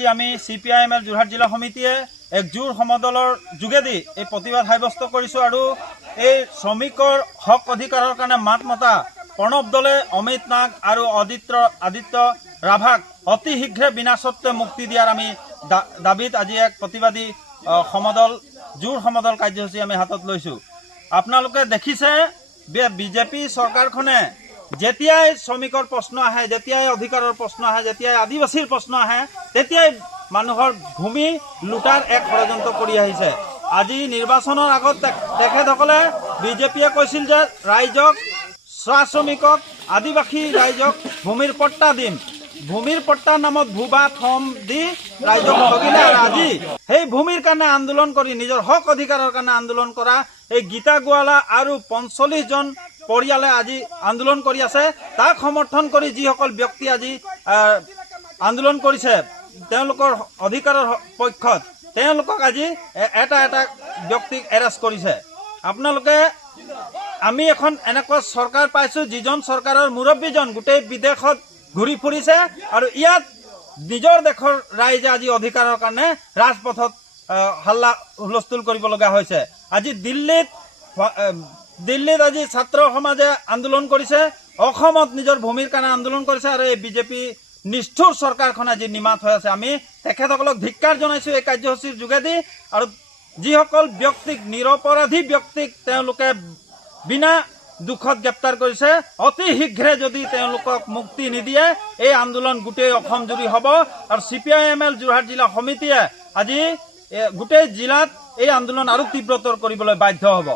আজি আমি CPIML যোৰহাট জিলা সমিতিয়ে এক জোৰ সমদলৰ যোগেদি এই প্ৰতিবাদ সাব্যস্ত কৰিছোঁ আৰু এই শ্ৰমিকৰ হক অধিকাৰৰ কাৰণে মাত মতা প্ৰণৱ দলে অমিত নাগ আৰু আদিত্য ৰাভাক অতি শীঘ্ৰে বিনা স্বত্বে মুক্তি দিয়াৰ আমি দাবীত আজি এক প্ৰতিবাদী সমদল জোৰ সমদল কাৰ্যসূচী আমি হাতত লৈছোঁ। আপোনালোকে দেখিছে বিজেপি চৰকাৰখনে যেতিয়াই শ্ৰমিকৰ প্ৰশ্ন আহে, যেতিয়াই অধিকাৰৰ প্ৰশ্ন আহে, যেতিয়াই আদিবাসীৰ প্ৰশ্ন আহে, তেতিয়াই মানুহৰ ভূমি লুটাৰ এক ষড়যন্ত্ৰ কৰি আহিছে। আজি নিৰ্বাচনৰ আগত তেখেতসকলে বিজেপিয়ে কৈছিল যে ৰাইজক, চাহ শ্ৰমিকক, আদিবাসী ৰাইজক ভূমিৰ পট্টা দিম। ভূমিৰ পট্টাৰ নামত ভূবা ফৰ্ম দি ৰাইজক ঠগিলে। আৰু আজি সেই ভূমিৰ কাৰণে আন্দোলন কৰি নিজৰ হক অধিকাৰৰ কাৰণে আন্দোলন কৰা এই গীতা গোৱালা আৰু 45 জন পৰিয়ালে আজি আন্দোলন কৰি আছে। তাক সমৰ্থন কৰি যিসকল ব্যক্তি আজি আন্দোলন কৰিছে তেওঁলোকৰ অধিকাৰৰ পক্ষত, তেওঁলোকক আজি এটা ব্যক্তিক এৰেষ্ট কৰিছে। আপোনালোকে আমি এখন এনেকুৱা চৰকাৰ পাইছোঁ যিজন চৰকাৰৰ মুৰব্বীজন গোটেই বিদেশত ঘূৰি ফুৰিছে আৰু ইয়াত নিজৰ দেশৰ ৰাইজে আজি অধিকাৰৰ কাৰণে ৰাজপথত হাল্লা হুলস্থুল কৰিব লগা হৈছে। আজি দিল্লীত আজি ছাত্ৰ সমাজে আন্দোলন কৰিছে, অসমত নিজৰ ভূমিৰ কাৰণে আন্দোলন কৰিছে আৰু এই বিজেপি নিষ্ঠুৰ চৰকাৰখন আজি নিমাত হৈ আছে। আমি তেখেতসকলক ধিক্কাৰ জনাইছোঁ এই কাৰ্যসূচীৰ যোগেদি। আৰু যিসকল ব্যক্তিক, নিৰপৰাধী ব্যক্তিক তেওঁলোকে বিনা দুখত গ্ৰেপ্তাৰ কৰিছে, অতি শীঘ্ৰে যদি তেওঁলোকক মুক্তি নিদিয়ে এই আন্দোলন গোটেই অসম জুৰি হ'ব। আৰু CPIML যোৰহাট জিলা সমিতিয়ে আজি গোটেই জিলাত এই আন্দোলন আৰু তীব্ৰতৰ কৰিবলৈ বাধ্য হ'ব।